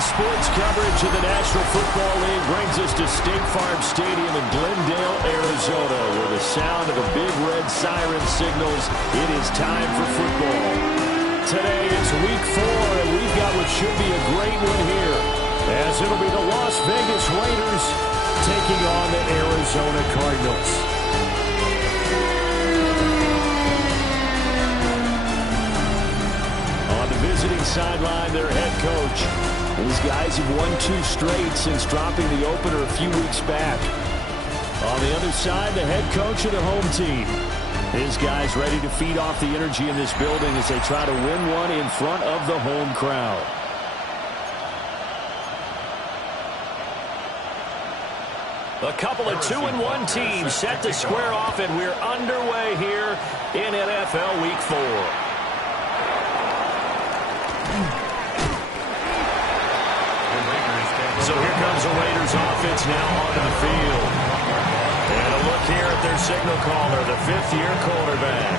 Daily sports coverage of the National Football League brings us to State Farm Stadium in Glendale, Arizona, where the sound of the big red siren signals it is time for football. Today it's week 4, and we've got what should be a great one here, as it'll be the Las Vegas Raiders taking on the Arizona Cardinals. Visiting sideline, their head coach. These guys have won 2 straight since dropping the opener a few weeks back. On the other side, the head coach of the home team. His guys ready to feed off the energy in this building as they try to win one in front of the home crowd. A couple of 2-1 teams set to square off, and we're underway here in NFL Week 4. So here comes the Raiders offense now onto the field. And a look here at their signal caller, the 5th-year quarterback.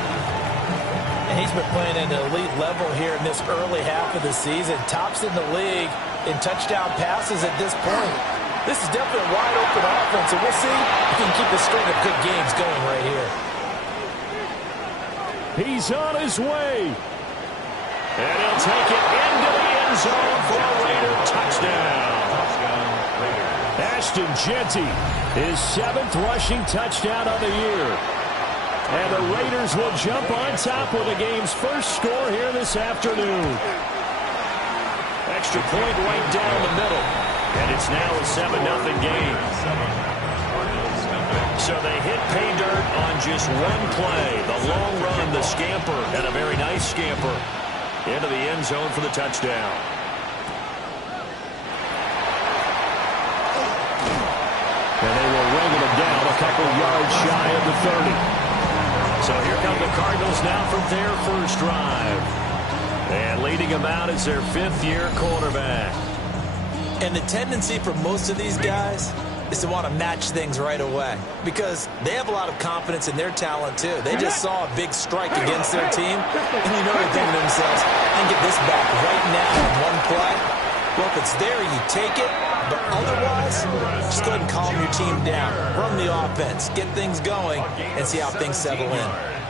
And he's been playing at an elite level here in this early half of the season. Tops in the league in touchdown passes at this point. This is definitely a wide-open offense, and we'll see if he can keep the string of good games going right here. He's on his way. And he'll take it into the end zone for a Raider touchdown. Ashton Jeanty, his 7th rushing touchdown of the year. And the Raiders will jump on top with the game's first score here this afternoon. Extra point right down the middle. And it's now a 7-0 game. So they hit pay dirt on just one play. The long run, the scamper, and a very nice scamper into the end zone for the touchdown. And they will wrangle him down a couple yards shy of the 30. So here come the Cardinals now for their first drive. And leading them out is their 5th-year quarterback. And the tendency for most of these guys is to want to match things right away, because they have a lot of confidence in their talent too. They just saw a big strike against their team, and you know they're thinking to themselves, I can get this back right now in one play. Well, if it's there, you take it. But otherwise, just go ahead and calm your team down. Run the offense, get things going, and see how things settle in.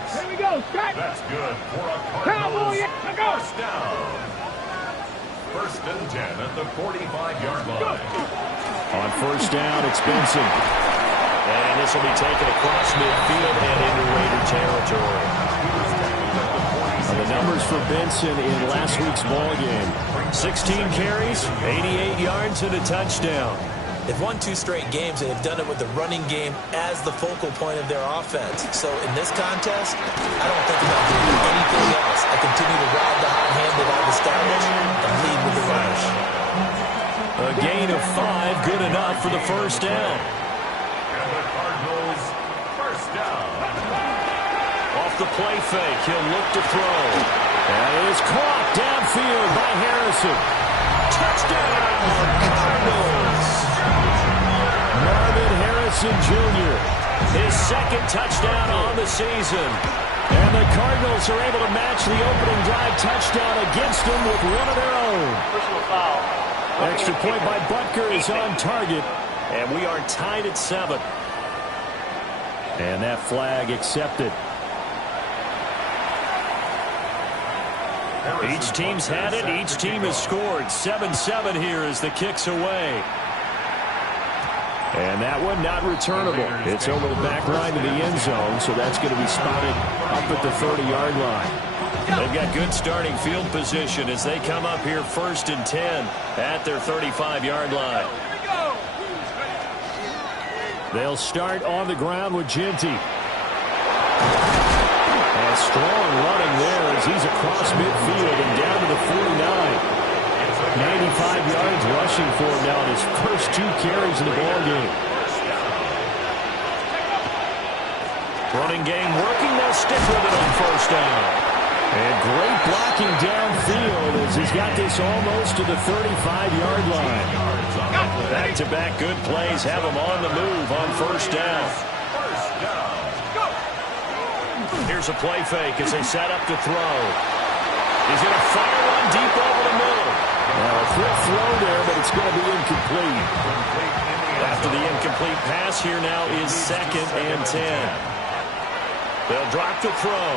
Here we go, Scott. That's good for a Cardinals first down. 1st and 10 at the 45-yard line. On first down, it's Benson. And this will be taken across midfield and into Raider territory. And the numbers for Benson in last week's ball game. 16 carries, 88 yards, and a touchdown. They've won 2 straight games, and they've done it with the running game as the focal point of their offense. So in this contest, I don't think about doing anything else. I continue to ride the hot hand that I've established and lead with the rush. A gain of 5, good enough for the first down. And the Cardinals first down. Off the play fake, he'll look to throw. And it is caught downfield by Harrison. Touchdown, Cardinals! Marvin Harrison Jr., his 2nd touchdown on the season. And the Cardinals are able to match the opening drive touchdown against them with one of their own. Personal foul. Extra point by Butker is on target, and we are tied at 7. And that flag accepted. Each team's had it. Each team has scored. 7-7 here as the kick's away. And that one not returnable. It's over the back line to the end zone, so that's going to be spotted up at the 30-yard line. They've got good starting field position as they come up here 1st and 10 at their 35-yard line. They'll start on the ground with Jeanty. And strong running there as he's across midfield and down to the 49. 95 yards rushing for him now in his first 2 carries in the ballgame. Running game working. They'll stick with it on first down. And great blocking downfield as he's got this almost to the 35-yard line. Back-to-back good plays have him on the move on first down. Here's a play fake as they set up to throw. He's going to fire one deep over the middle. Now a quick throw there, but it's going to be incomplete. After the incomplete pass, here now is 2nd and 10. They'll drop the throw.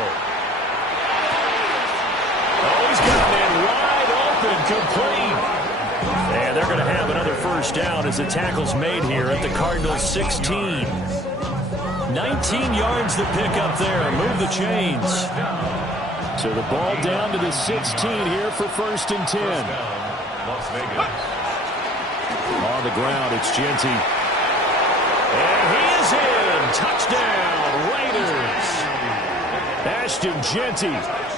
Oh, he's got a man wide open, complete. And they're going to have another first down as the tackle's made here at the Cardinals' 16. 19 yards to pick up there. Move the chains. So the ball down to the 16 here for 1st and 10. On the ground, it's Genty. And he is in. Touchdown, Raiders. Ashton Genty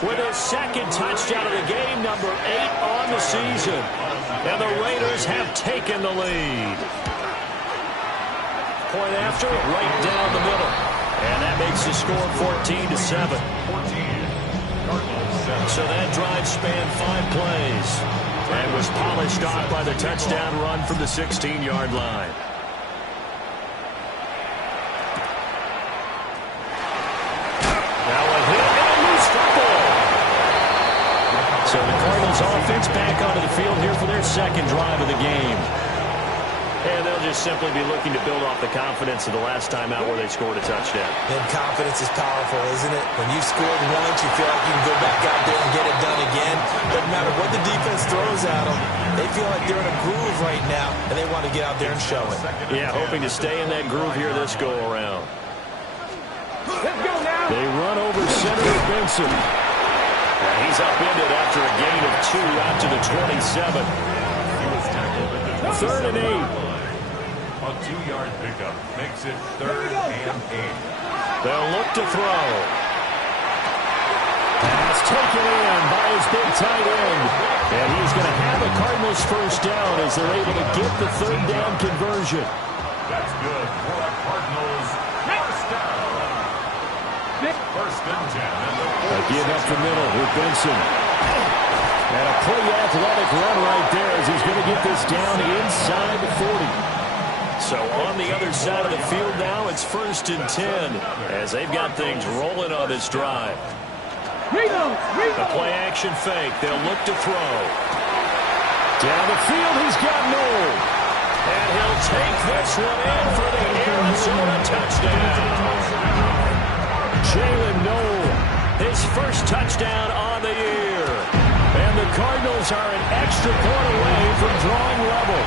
with his 2nd touchdown of the game, number 8 on the season. And the Raiders have taken the lead. Point after, right down the middle. And that makes the score 14-7. So that drive spanned 5 plays and was polished off by the touchdown run from the 16-yard line. Now a hit and a loose football. So the Cardinals offense back onto the field here for their 2nd drive of the game. And they'll just simply be looking to build off the confidence of the last time out where they scored a touchdown. And confidence is powerful, isn't it? When you've scored once, you feel like you can go back out there and get it done again. Doesn't matter what the defense throws at them. They feel like they're in a groove right now, and they want to get out there and show it. Yeah, hoping to stay in that groove here this go-around. They run over center of Benson. And he's upended after a gain of 2 out to the 27. 3rd and 8. A 2-yard pickup makes it 3rd and 8. They'll look to throw. Pass taken in by his big tight end. And he's going to have a Cardinals first down as they're able to get the 3rd down conversion. That's good for a Cardinals first down. 1st and 10. A give up the middle with Benson. And a pretty athletic run right there as he's going to get this down inside the 40. So on the other side of the field now, it's 1st and 10 as they've got things rolling on this drive. A play-action fake. They'll look to throw. Down the field, he's got Noel. And he'll take this one in for the Arizona touchdown. Jalen Noel, his first touchdown on the year. And the Cardinals are an extra point away from drawing level.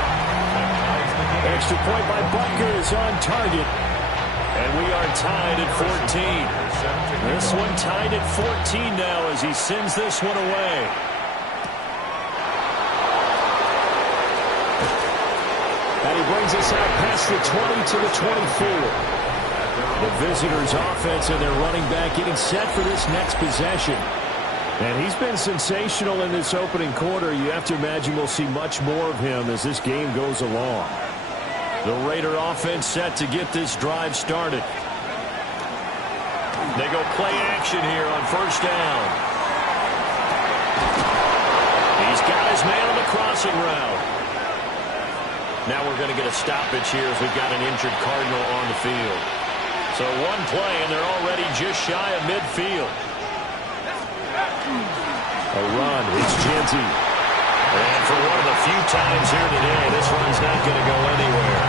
Extra point by Butker is on target. And we are tied at 14. This one tied at 14 now as he sends this one away. And he brings us out past the 20 to the 24. The visitors' offense and their running back getting set for this next possession. And he's been sensational in this opening quarter. You have to imagine we'll see much more of him as this game goes along. The Raider offense set to get this drive started. They go play action here on 1st down. He's got his man on the crossing route. Now we're going to get a stoppage here as we've got an injured Cardinal on the field. So one play, and they're already just shy of midfield. A run, it's Genty. And for one of the few times here today, this run's not going to go anywhere.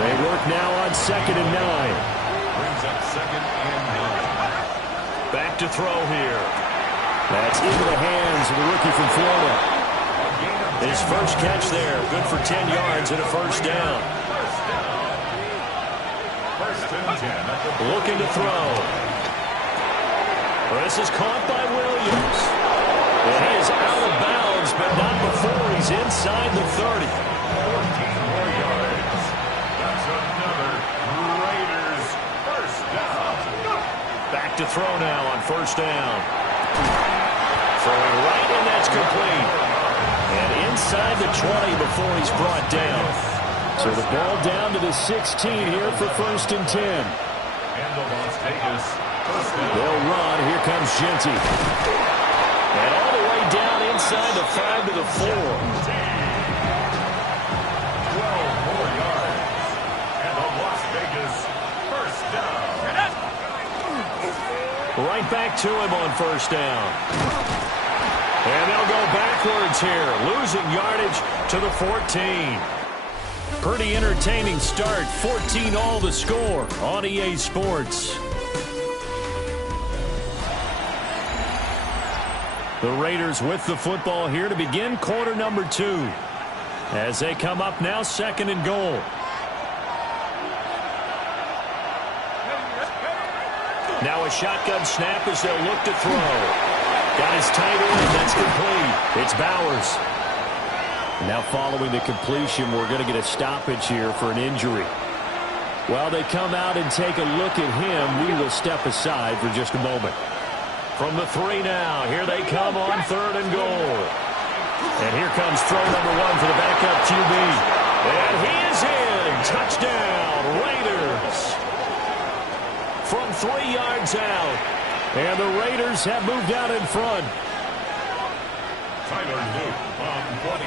They work now on 2nd and 9. Brings up 2nd and 9. Back to throw here. That's into the hands of the rookie from Florida. His first catch there, good for 10 yards and a first down. Looking to throw. This is caught by Williams. And he is out of bounds, but not before he's inside the 30. 14 more yards. That's another Raiders first down. Back to throw now on 1st down. Throwing right, and that's complete. And inside the 20 before he's brought down. So the ball down to the 16 here for 1st and 10. And the Las Vegas first down. They'll run. Here comes Genty. And all the way down inside the 5 to the 4. 12 more yards. And the Las Vegas first down. Right back to him on 1st down. And they'll go backwards here, losing yardage to the 14. Pretty entertaining start. 14 all the score on EA Sports. The Raiders with the football here to begin quarter number 2. As they come up now, 2nd and goal. Now a shotgun snap as they'll look to throw. Got his tight end. That's complete. It's Bowers. Now following the completion, we're going to get a stoppage here for an injury. While they come out and take a look at him, we will step aside for just a moment. From the 3 now, here they come on 3rd and goal. And here comes throw number 1 for the backup QB. And he is in. Touchdown, Raiders. From 3 yards out. And the Raiders have moved out in front.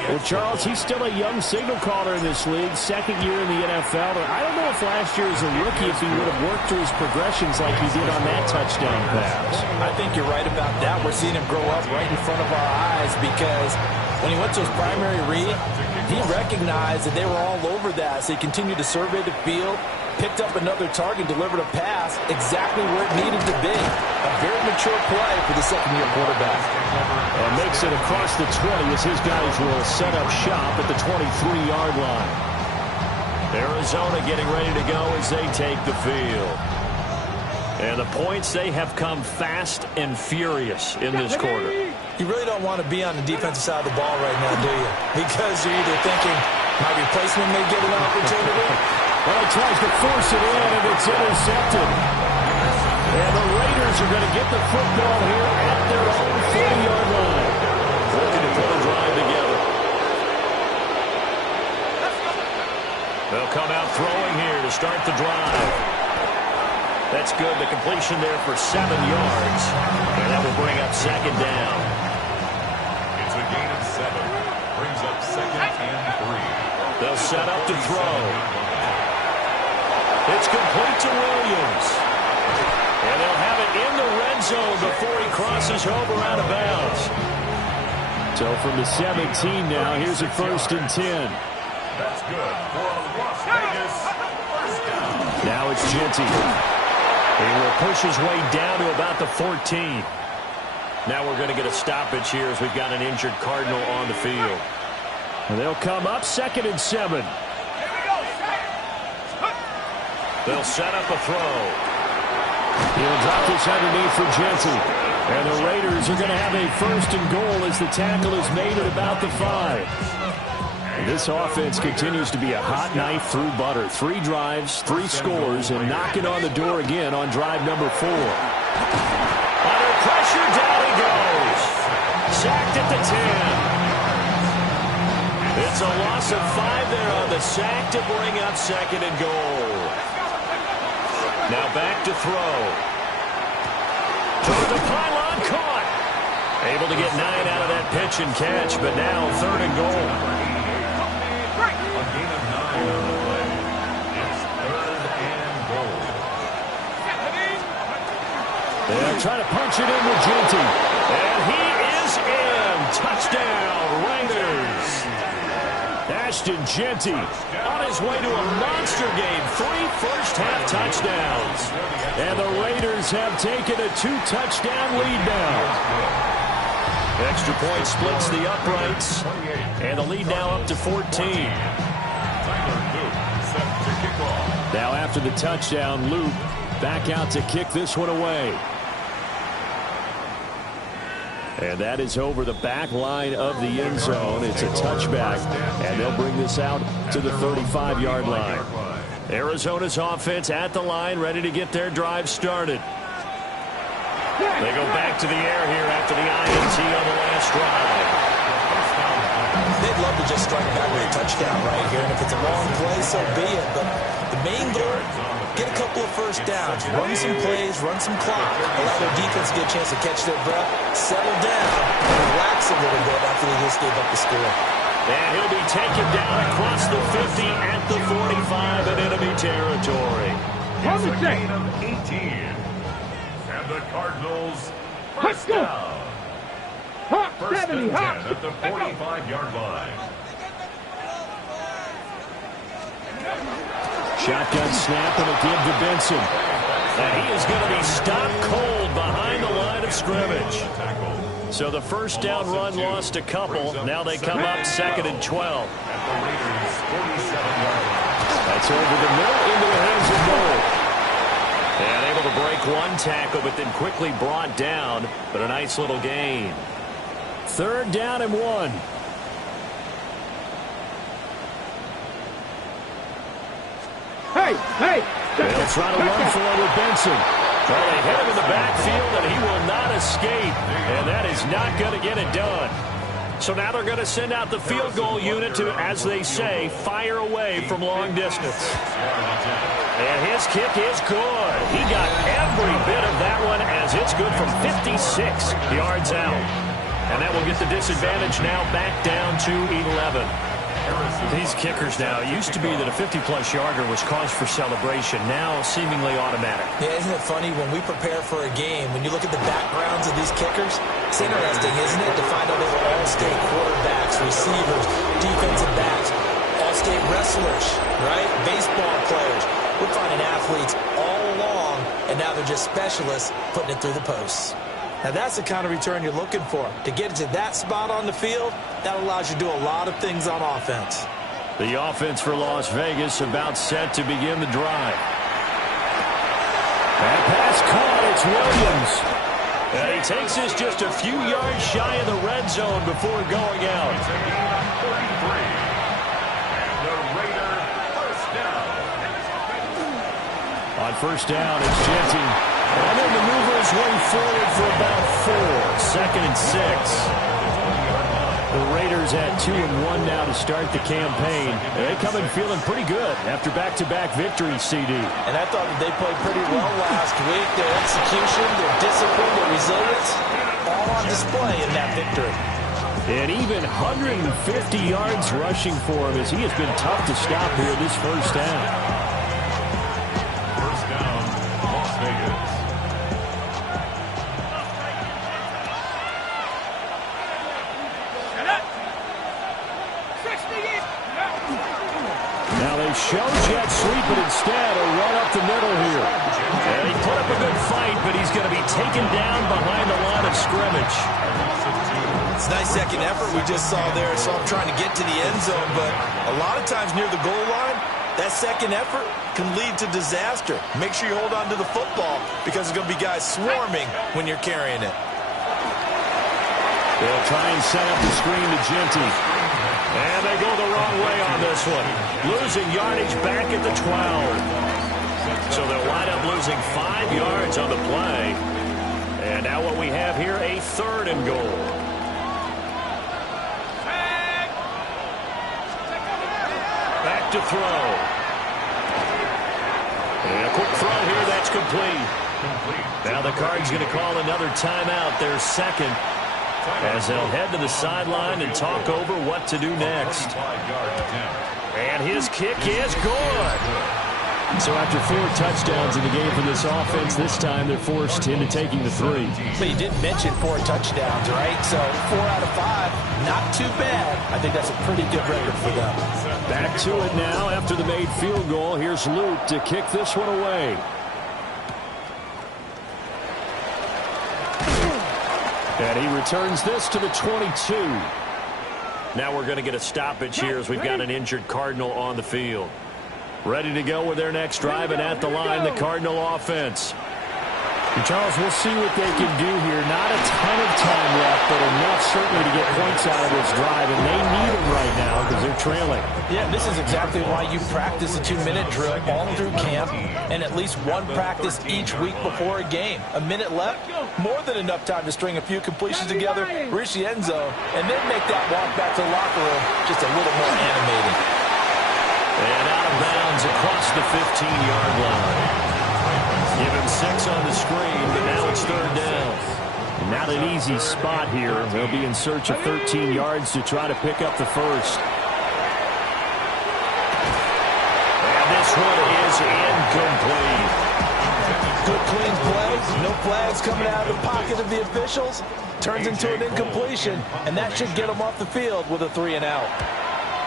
Well, Charles, he's still a young signal caller in this league, 2nd year in the NFL. But I don't know if last year as a rookie if he would have worked through his progressions like he did on that touchdown pass. I think you're right about that. We're seeing him grow up right in front of our eyes because when he went to his primary read, he recognized that they were all over that. So he continued to survey the field, picked up another target, delivered a pass exactly where it needed to be. A very mature play for the 2nd-year quarterback. And makes it across the 20 as his guys will set up shop at the 23-yard line. Arizona getting ready to go as they take the field. And the points, they have come fast and furious in this quarter. You really don't want to be on the defensive side of the ball right now, do you? Because you're either thinking my replacement may get an opportunity. Well, he tries to force it in, and it's intercepted. And the Raiders are going to get the football here at their own 40-yard line. Looking to put a drive together. They'll come out throwing here to start the drive. That's good. The completion there for 7 yards. And that will bring up 2nd down. It's a gain of 7. Brings up 2nd and 3. They'll set up to throw. It's complete to Williams. And they'll have it in the red zone before he crosses over out of bounds. So from the 17 now, here's a 1st and 10. That's good for a Las Vegas first down. Now it's Genty. He will push his way down to about the 14. Now we're going to get a stoppage here as we've got an injured Cardinal on the field. And they'll come up 2nd and 7. They'll set up a throw. He'll drop this underneath for Genty. And the Raiders are going to have a 1st and goal as the tackle is made at about the 5. This offense continues to be a hot knife through butter. 3 drives, 3 scores, and knocking on the door again on drive number 4. Under pressure, down he goes. Sacked at the 10. It's a loss of 5 there on the sack to bring up 2nd and goal. Now back to throw. Toward the pylon, caught. Able to get 9 out of that pitch and catch, but now 3rd and goal. A gain of 9 on the play. It's 3rd and goal. They'll try to punch it in with Genty. And he is in. Touchdown, Raiders. Ashton Genty on his way to a monster game. 3 first-half touchdowns. And the Raiders have taken a 2-touchdown lead now. Extra point splits the uprights. And the lead now up to 14. Now after the touchdown, Luke back out to kick this one away. And that is over the back line of the end zone. It's a touchback, and they'll bring this out to the 35-yard line. Arizona's offense at the line, ready to get their drive started. They go back to the air here after the INT on the last drive. They'd love to just strike back with a touchdown right here, and if it's a long play, so be it. But the main goal, get a couple of first downs, run some plays, run some clock, allow their defense to get a chance to catch their breath, settle down, and relax a little bit after they just gave up the score. And he'll be taken down across the 50 at the 45 in enemy territory. It's a gain of 18. And the Cardinals first down. First and 10 at the 45-yard line. Shotgun snap and a give to Benson. And he is going to be stopped cold behind the line of scrimmage. So the first down run lost a couple. Now they come up 2nd and 12. That's over the middle into the hands of Moore. And able to break one tackle, but then quickly brought down. But a nice little gain. 3rd down and 1. They'll try to run for it with Benson. Well, they hit him in the backfield, and he will not escape. And that is not going to get it done. So now they're going to send out the field goal unit to, as they say, fire away from long distance. And his kick is good. He got every bit of that one as it's good from 56 yards out. And that will get the disadvantage now back down to 11. These kickers now, it used to be that a 50-plus yarder was cause for celebration. Now seemingly automatic. Yeah, isn't it funny when we prepare for a game, when you look at the backgrounds of these kickers, it's interesting, isn't it, to find out they were all-state quarterbacks, receivers, defensive backs, all-state wrestlers, right? Baseball players. We're finding athletes all along, and now they're just specialists putting it through the posts. Now, that's the kind of return you're looking for. To get to that spot on the field, that allows you to do a lot of things on offense. The offense for Las Vegas about set to begin the drive. That pass caught. It's Williams. And he takes this just a few yards shy of the red zone before going out. On first down, it's Genty. And then the move his way forward for about 4. 2nd and 6. The Raiders at 2-1 now to start the campaign. They come in feeling pretty good after back-to-back victories, CD. And I thought that they played pretty well last week. Their execution, their discipline, their resilience, all on display in that victory. And even 150 yards rushing for him as he has been tough to stop here this first down. First down, Las Vegas. Now they show jet sweep, but instead a run up the middle here. And he put up a good fight, but he's going to be taken down behind the line of scrimmage. It's a nice second effort we just saw there. So I'm trying to get to the end zone, but a lot of times near the goal line, that second effort can lead to disaster. Make sure you hold on to the football because there's going to be guys swarming when you're carrying it. They'll try and set up the screen to Genty. And they go the wrong way on this one. Losing yardage back at the 12. So they'll wind up losing 5 yards on the play. And now what we have here, a 3rd and goal. Back to throw. And a quick throw here, that's complete. Now the Cards going to call another timeout, their 2nd. As they'll head to the sideline and talk over what to do next. And his kick is good. So after 4 touchdowns in the game for this offense, this time they're forced into taking the 3. But you did mention 4 touchdowns, right? So 4 out of 5, not too bad. I think that's a pretty good record for them. Back to it now after the made field goal. Here's Luke to kick this one away. And he returns this to the 22. Now we're going to get a stoppage here as we've got an injured Cardinal on the field. Ready to go with their next drive, and at the line, the Cardinal offense. And Charles, we'll see what they can do here. Not a ton of time left, but enough certainly to get points out of this drive, and they need them right now because they're trailing. Yeah, this is exactly why you practice a 2-minute drill all through camp and at least one practice each week before a game. A minute left, more than enough time to string a few completions together, reach the end zone, and then make that walk back to the locker room just a little more animated. And out of bounds across the 15-yard line. Give him 6 on the screen, but now it's 3rd down. Not an easy spot here. They'll be in search of 13 yards to try to pick up the first. And this one is incomplete. Good clean play, No flags coming out of the pocket of the officials. Turns into an incompletion, and that should get him off the field with a 3-and-out.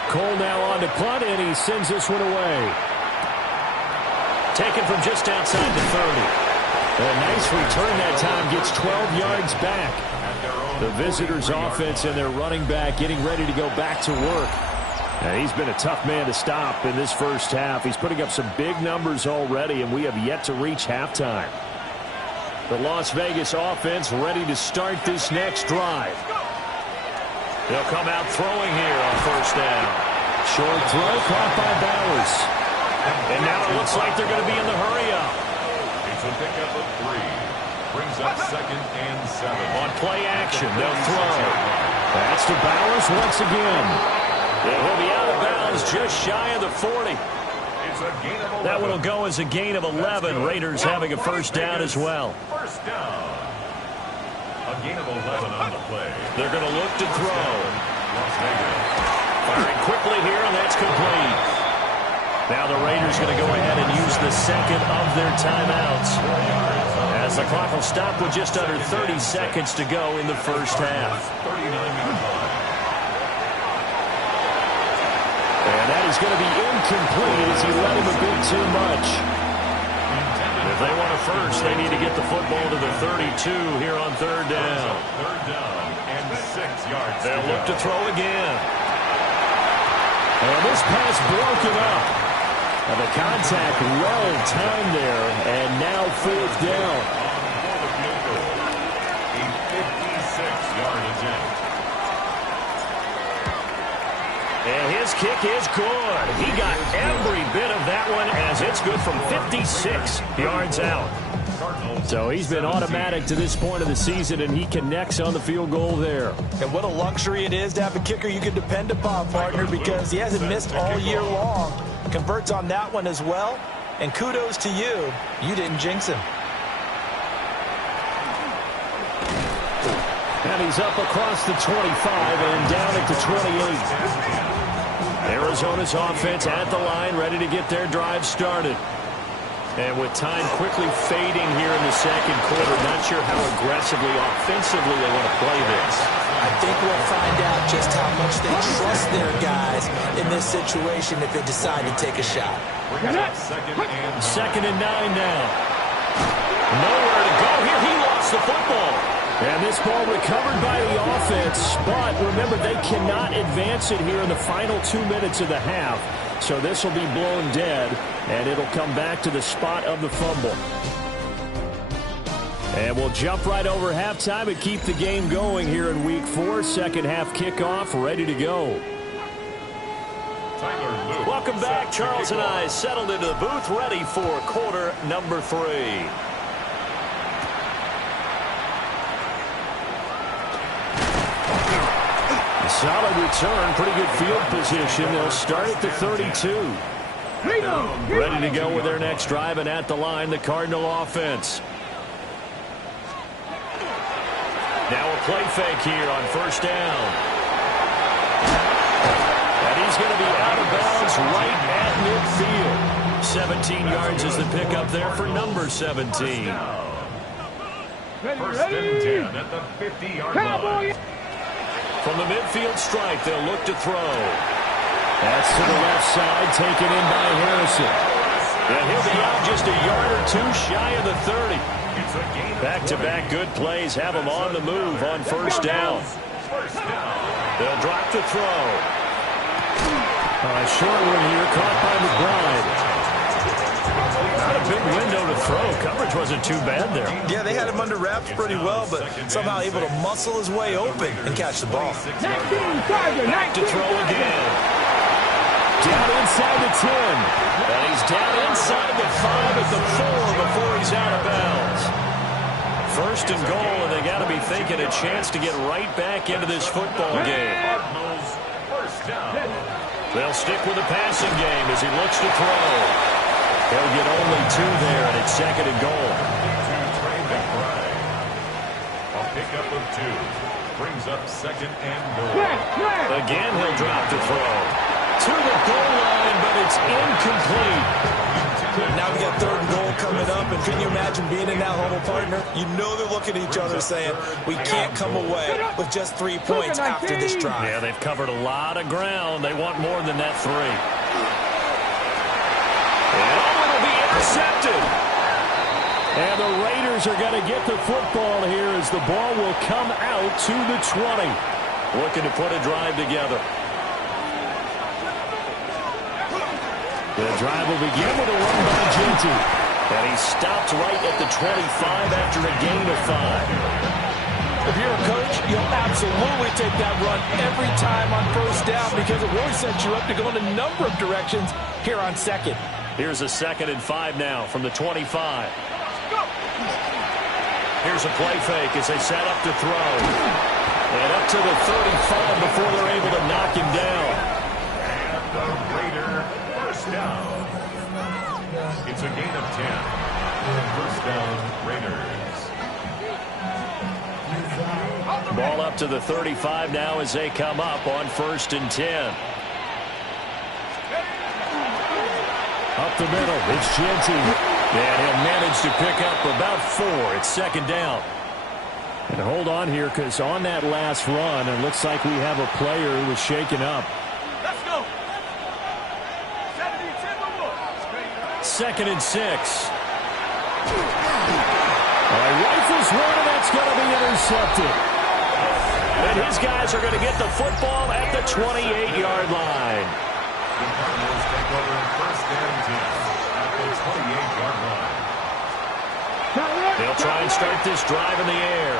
Cole now on to punt, and he sends this one away. Taken from just outside the 30. A nice return that time, gets 12 yards back. The visitors' offense and their running back getting ready to go back to work. And he's been a tough man to stop in this first half. He's putting up some big numbers already, and we have yet to reach halftime. The Las Vegas offense ready to start this next drive. They'll come out throwing here on first down. Short throw caught by Bowers. And now it looks like they're going to be in the hurry-up. It's a pickup of 3. Brings up 2nd and 7. On play action, they'll throw. That's to Bowers once again. And he'll be out of bounds just shy of the 40. It's a gain of 11. That one will go as a gain of 11. Raiders having a first down as well. First down. A gain of 11 on the play. They're going to look to throw. Las Vegas. Firing quickly here, and that's complete. Now the Raiders going to go ahead and use the second of their timeouts, as the clock will stop with just under 30 seconds to go in the first half. 39-yard line. And that is going to be incomplete as he let him a bit too much. If they want a first, they need to get the football to the 32 here on third down. Third down and 6 yards. They'll look to throw again. And this pass broken up. And the contact well timed there, and now fourth down. A 56-yard attempt. And his kick is good. He got every bit of that one as it's good from 56 yards out. So he's been automatic to this point of the season, and he connects on the field goal there. And what a luxury it is to have a kicker you can depend upon, partner, because he hasn't missed all year long. Converts on that one as well. And kudos to you. You didn't jinx him. And he's up across the 25 and down at the 28. Arizona's offense at the line, ready to get their drive started. And with time quickly fading here in the second quarter, not sure how aggressively, offensively they want to play this. I think we'll find out just how much they trust their guys in this situation if they decide to take a shot. Second and 9 now. Nowhere to go here. He lost the football. And this ball recovered by the offense, but remember, they cannot advance it here in the final 2 minutes of the half. So this will be blown dead, and it'll come back to the spot of the fumble. And we'll jump right over halftime and keep the game going here in Week 4. Second half kickoff, ready to go. Welcome back. Charles and I settled into the booth, ready for quarter number 3. Solid return, pretty good field position. They'll start at the 32. Ready to go with their next drive, and at the line, the Cardinal offense. Now a play fake here on first down. And he's going to be out of bounds right at midfield. 17 yards is the pickup there for number 17. First and 10 at the 50-yard line. From the midfield stripe, they'll look to throw. That's to the left side, taken in by Harrison. And he'll be out just a yard or two shy of the 30. Back-to-back good plays have him on the move on first down. They'll drop the throw. Short one here, caught by McBride. Not a big window to throw. Coverage wasn't too bad there. Yeah, they had him under wraps pretty well, but somehow able to muscle his way open and catch the ball. Back to throw again. Down inside the 10. And he's down inside the 5 at the 4 before he's out of bounds. First and goal, and they got to be thinking a chance to get right back into this football game. They'll stick with the passing game as he looks to throw. He'll get only 2 there, and it's second and goal. A pickup of 2. Brings up second and goal. Again, he'll drop the throw. To the goal line, but it's incomplete. Now we got third and goal coming up, and can you imagine imagine being in that huddle, partner? You know they're looking at each other saying, we can't come away with just 3 points after this drive. Yeah, they've covered a lot of ground. They want more than that 3. And it'll be intercepted. And the Raiders are going to get the football here as the ball will come out to the 20. Looking to put a drive together. The drive will begin with a run by Genty. And he stopped right at the 25 after a gain of 5. If you're a coach, you'll absolutely take that run every time on first down because it really sets you up to go in a number of directions here on second. Here's a 2nd and 5 now from the 25. Here's a play fake as they set up to throw. And up to the 35 before they're able to knock him down. And the Raider first down. It's a gain of 10. First down, Raiders. Ball up to the 35 now as they come up on 1st and 10. Up the middle, it's Genty. And he'll manage to pick up about 4. It's 2nd down. And hold on here because on that last run, it looks like we have a player who was shaken up. Let's go. 2nd and 6. Rifles one, and that's going to be intercepted. And his guys are going to get the football at the 28-yard line. The Cardinals take over 1st and 10 at the 28-yard line. They'll try and start this drive in the air.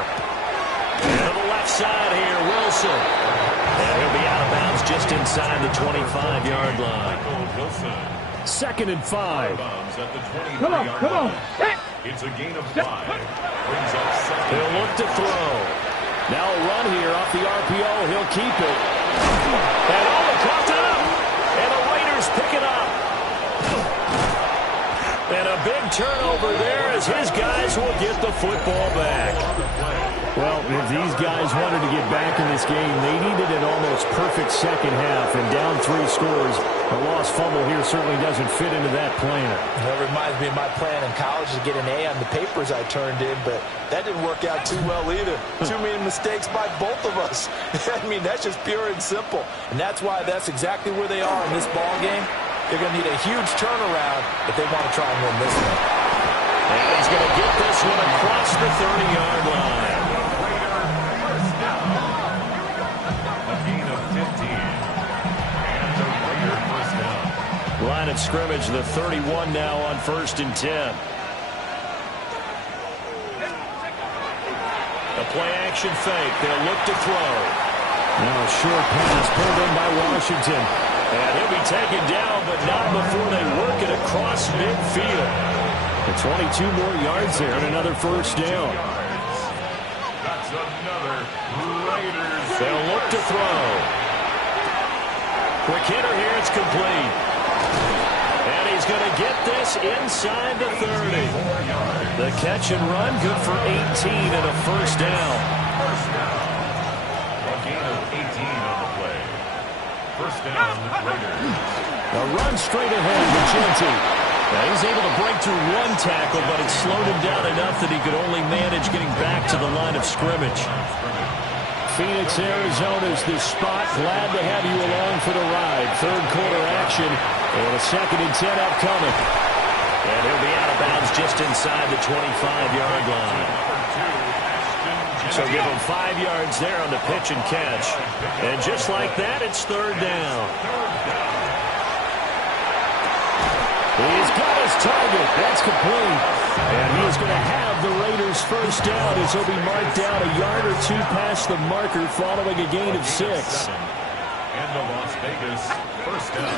And to the left side here, Wilson. And he'll be out of bounds just inside the 25-yard line. Wilson. 2nd and 5. At the 25-yard line. It's a gain of 5. Brings up 2nd. He'll look to throw. Now a run here off the RPO. He'll keep it. And caught up. And the Raiders pick it up. And a big turnover there as his guys will get the football back. Well, if these guys wanted to get back in this game, they needed an almost perfect second half. And down 3 scores, a lost fumble here certainly doesn't fit into that plan. That reminds me of my plan in college to get an A on the papers I turned in, but that didn't work out too well either. Too many mistakes by both of us. I mean, that's just pure and simple. And that's why that's exactly where they are in this ball game. They're going to need a huge turnaround if they want to try and win this one. And he's going to get this one across the 30-yard line. First down. A gain of 15. And the Raider first down. Line of scrimmage, the 31 now on 1st and 10. A play action fake. They'll look to throw. Now a short pass pulled in by Washington. And he'll be taken down, but not before they work it across midfield. And 22 more yards there and another first down. That's another Raiders. They'll look to throw. Quick hitter here, it's complete. And he's going to get this inside the 30. The catch and run, good for 18 and a first down. First down. A gain of 18 on the play. First down, Raiders. A run straight ahead with Genty. Now he's able to break through 1 tackle, but it slowed him down enough that he could only manage getting back to the line of scrimmage. Phoenix, Arizona's the spot. Glad to have you along for the ride. 3rd quarter action and a 2nd and 10 upcoming. And he'll be out of bounds just inside the 25-yard line. So give him 5 yards there on the pitch and catch. And just like that, it's 3rd down. He's got his target. That's complete. And he is going to have the Raiders first down as he'll be marked down a yard or 2 past the marker following a gain of 6. And the Las Vegas first down.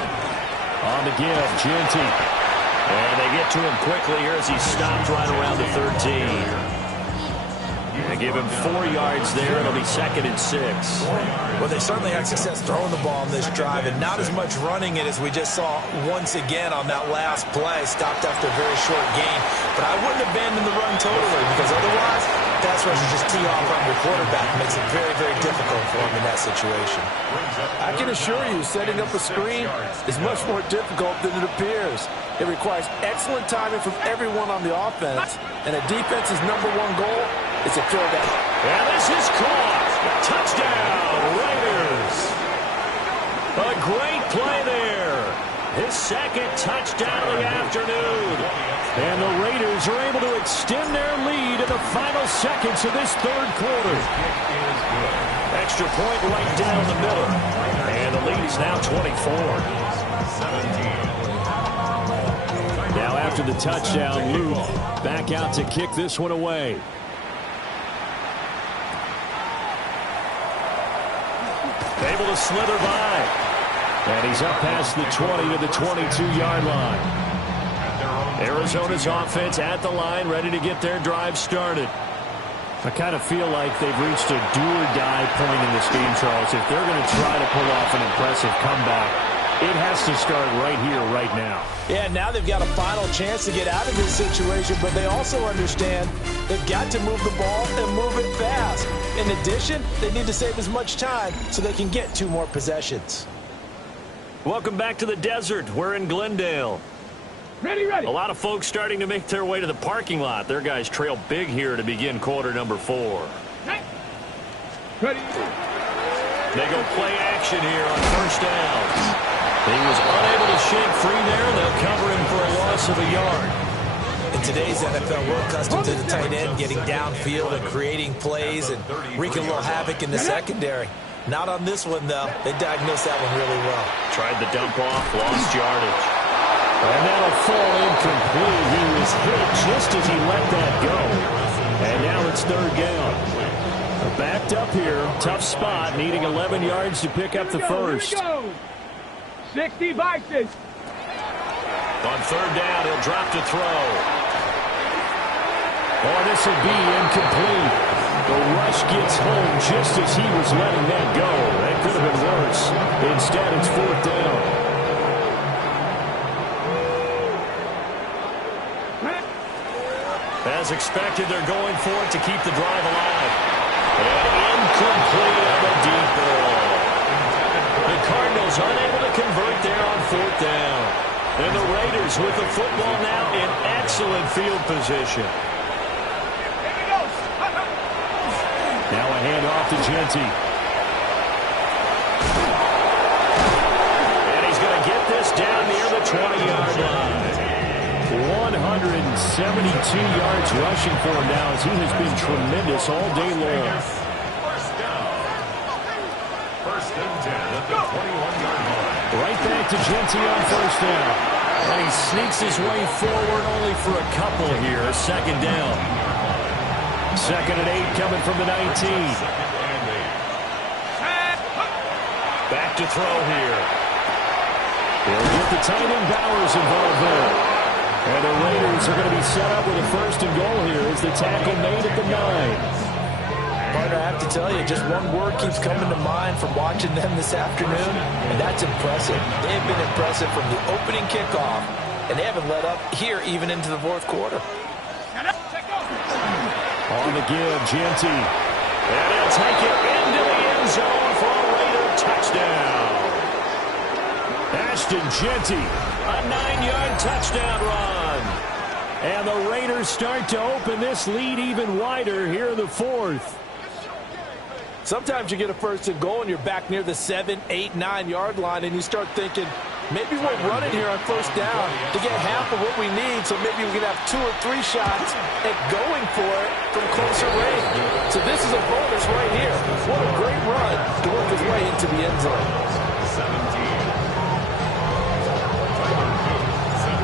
On the give, Genty. And they get to him quickly here as he stopped right around the 13. They give him 4 yards there. It'll be 2nd and 6. Well, they certainly had success throwing the ball on this drive and not as much running it as we just saw once again on that last play. Stopped after a very short gain. But I wouldn't abandon the run totally because otherwise pass rushers just tee off on your quarterback makes it very, very difficult for him in that situation. I can assure you, setting up a screen is much more difficult than it appears. It requires excellent timing from everyone on the offense, and a defense's #1 goal is to throw that. And this is caught. Touchdown, Raiders. A great play there. His second touchdown of the afternoon. And the Raiders are able to extend their lead in the final seconds of this third quarter. Extra point right down the middle. And the lead is now 24. Now after the touchdown, Luke back out to kick this one away. Able to slither by. And he's up past the 20 to the 22-yard line. Arizona's offense at the line, ready to get their drive started. I kind of feel like they've reached a do-or-die point in this game, Charles. If they're going to try to pull off an impressive comeback, it has to start right here, right now. Yeah, now they've got a final chance to get out of this situation, but they also understand they've got to move the ball and move it fast. In addition, they need to save as much time so they can get 2 more possessions. Welcome back to the desert. We're in Glendale. Ready. A lot of folks starting to make their way to the parking lot. Their guys trail big here to begin quarter number 4. Ready. They go play action here on first down. He was unable to shake free there. They'll cover him for a loss of a yard. In today's NFL, we're accustomed to the tight end getting downfield and creating plays and wreaking a little havoc in the secondary. Not on this one, though. They diagnosed that one really well. Tried the dump off, lost yardage. And that'll fall incomplete. He was hit just as he let that go. And now it's third down. Backed up here. Tough spot, needing 11 yards to pick up the first. 60 Vikings. On third down, he'll drop to throw. Oh, this will be incomplete. The rush gets home just as he was letting that go. That could have been worse. Instead, it's fourth down. As expected, they're going for it to keep the drive alive. And incomplete on the deep ball. The Cardinals unable to convert there on fourth down. And the Raiders with the football now in excellent field position. Now a handoff to Genty. And he's going to get this down near the 20-yard line. 172 yards rushing for him now as he has been tremendous all day long. First and 10 at the 21-yard line. Right back to Genty on first down. And he sneaks his way forward only for a couple here. Second down. Second and 8 coming from the 19. Back to throw here. They'll get the tight end Bowers involved there. And the Raiders are going to be set up with a first and goal here as the tackle made at the 9. Partner, I have to tell you, just one word keeps coming to mind from watching them this afternoon, and that's impressive. They have been impressive from the opening kickoff, and they haven't let up here even into the fourth quarter. On the give, Genty. And he'll take it into the end zone for a Raider touchdown. Ashton Genty, a 9-yard touchdown run. And the Raiders start to open this lead even wider here in the fourth. Sometimes you get a first and goal and you're back near the 7, 8, 9-yard line, and you start thinking, maybe we're running here on first down to get half of what we need, so maybe we can have 2 or 3 shots at going for it from closer range. So this is a bonus right here. What a great run to work his way into the end zone.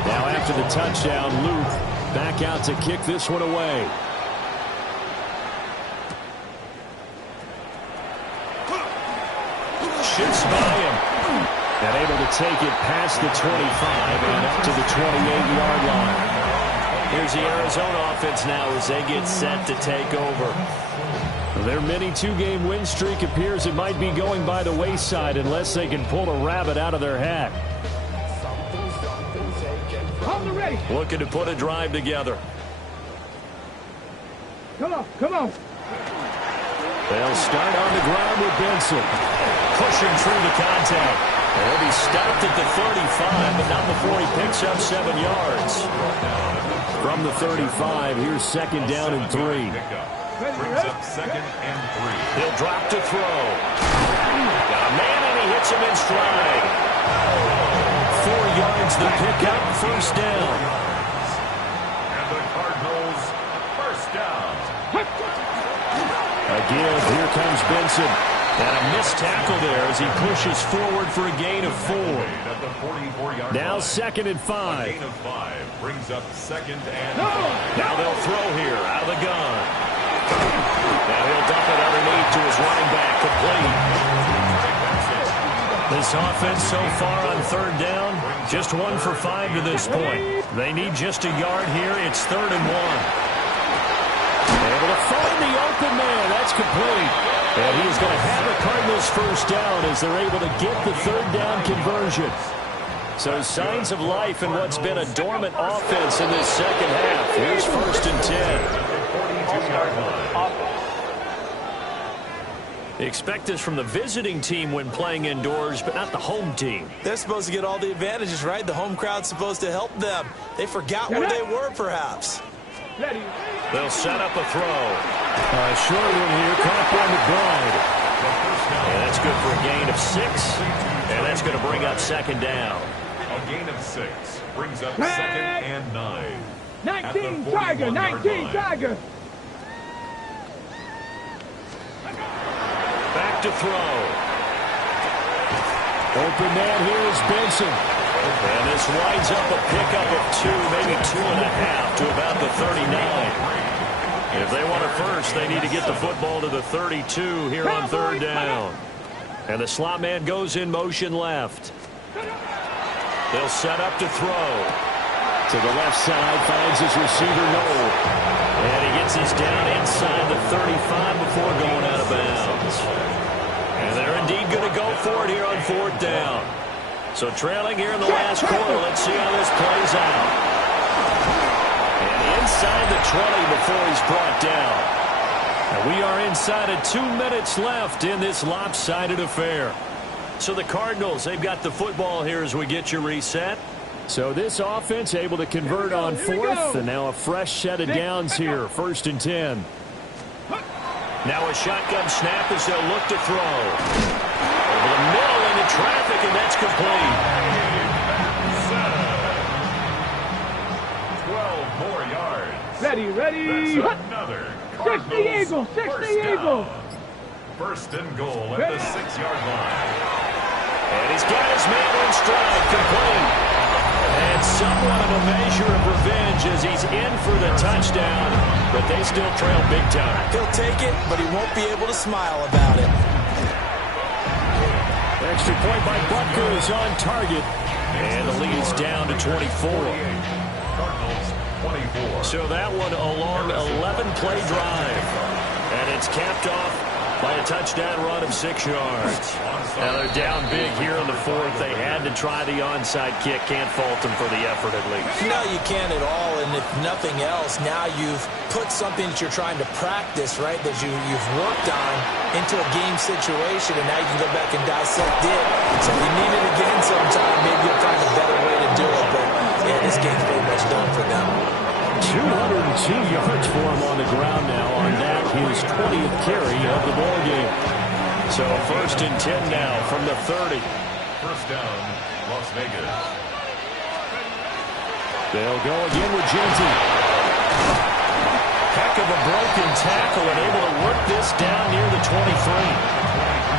Now after the touchdown, Luke back out to kick this one away. Shoots by him. And able to take it past the 25 and up to the 28-yard line. Here's the Arizona offense now as they get set to take over. Their mini 2-game win streak appears it might be going by the wayside unless they can pull a rabbit out of their hat. Looking to put a drive together. Come on. They'll start on the ground with Benson. Pushing through the contact. He'll be stopped at the 35, but not before he picks up 7 yards. From the 35, here's second down and 3. Brings up second and 3. He'll drop to throw. Got a man, and he hits him in stride. 4 yards the pickup, first down. And the Cardinals, first down. Again, here comes Benson. And a missed tackle there as he pushes forward for a gain of 4. At the 44-yard Now line. second and 5. Gain of 5 brings up second and 5. Now they'll throw here out of the gun. Now he'll dump it underneath to his running back, complete. This offense so far on third down, just 1 for 5 to this point. They need just a yard here. It's 3rd and 1. Able to find the open man. That's complete. And he's going to have a Cardinals first down as they're able to get the third down conversion. So signs of life in what's been a dormant offense in this second half. Here's 1st and 10. Expect this from the visiting team when playing indoors, but not the home team. They're supposed to get all the advantages, right? The home crowd's supposed to help them. They forgot where they were, perhaps. They'll set up a throw. A short one here, caught by McBride. And that's good for a gain of 6. And that's going to bring up second down. A gain of 6 brings up second and 9. 19 Tiger, 19 Tiger. Back to throw. Open man here is Benson. And this winds up a pickup of 2, maybe 2.5 to about the 39. If they want it first, they need to get the football to the 32 here on third down. And the slot man goes in motion left. They'll set up to throw. To the left side, finds his receiver Noel. And he gets his down inside the 35 before going out of bounds. And they're indeed going to go for it here on 4th down. So trailing here in the last quarter, let's see how this plays out. And inside the 20 before he's brought down. And we are inside of 2 minutes left in this lopsided affair. So the Cardinals, they've got the football here as we get you reset. So this offense able to convert on 4th, and now a fresh set of downs here, 1st and 10. Now a shotgun snap as they'll look to throw. Over the middle into traffic, and that's complete. 12 more yards. Ready. That's another 60 Eagle, 60 Eagle. First and goal at the 6-yard line. And he's got his man in stride, complete. And somewhat of a measure of revenge as he's in for the touchdown, but they still trail big time. He'll take it, but he won't be able to smile about it. Extra point by Butker is on target. And the lead is down to 24. Cardinals 24. So that one a long 11-play drive. And it's capped off by a touchdown run of 6 yards. Now they're down big here in the 4th. They had to try the onside kick. Can't fault them for the effort at least. No, you can't at all. And if nothing else, now you've put something that you're trying to practice, right, that you've worked on into a game situation, and now you can go back and dissect it. So if you need it again sometime, maybe you'll find a better way to do it. But, yeah, this game's pretty much done for them. 202 yards for him on the ground now on that, his 20th carry of the ball game. So 1st and 10 now from the 30. First down, Las Vegas. They'll go again with Genty. Heck of a broken tackle and able to work this down near the 23.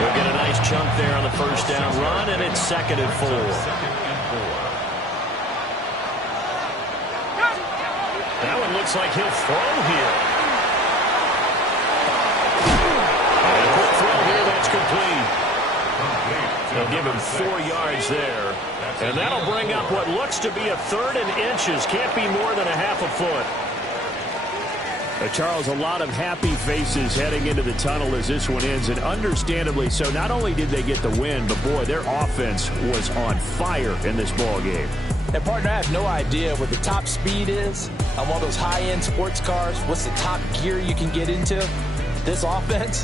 He'll get a nice chunk there on the first down run, and it's 2nd and 4. That one looks like he'll throw here. And a quick throw here, that's complete. They'll give him 4 yards there. And that'll bring up what looks to be a 3rd and inches. Can't be more than a half a foot. Charles, a lot of happy faces heading into the tunnel as this one ends, and understandably so. Not only did they get the win, but boy, their offense was on fire in this ball game. And, partner, I have no idea what the top speed is on one of those high-end sports cars. What's the top gear you can get into? This offense,